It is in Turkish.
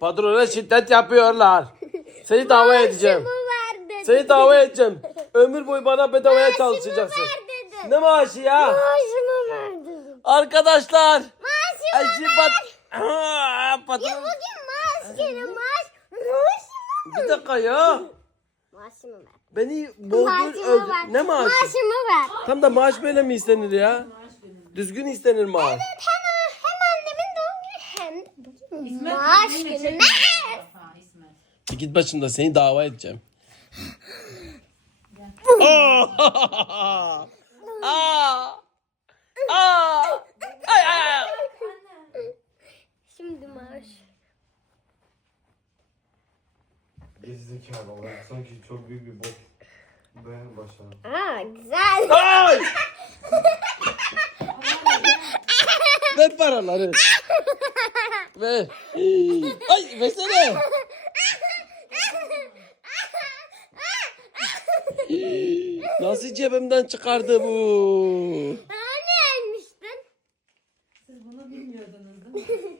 Patrona şiddet yapıyorlar. Seni dava edeceğim. ver dedim. Seni dava edeceğim. Ömür boyu bana bedavaya çalışacaksın. dedim. Ne maaşı ya? Maaşımı ver dedim. Arkadaşlar. Maaşımı Ayşe pat... Aa, patron. Bugün maaş günü maaş. Maaşımı Bir dakika ya. Maaşımı ver. Beni boğdur Maaşımı öldür. ver. Ne maaşı? Maaşımı ver. Tam da maaş böyle mi istenir ya? Düzgün istenir maaş. Hem, hem annemin doğum günü hem de bugün İsmet, maaş günü. Ne? Ha, İsmet. Bir Git başımda seni dava edeceğim. Aa! Aa! Aa! Ay ay ay. Şimdi maaş. Gerizekalı olarak sanki çok büyük bir bok. Ben başladım. Aa güzel. Ay! Ver paraları. Ver. Ay versene. Nasıl cebimden çıkardı bu? Aa, ne almıştın? Siz bunu bilmiyordunuz değil mi?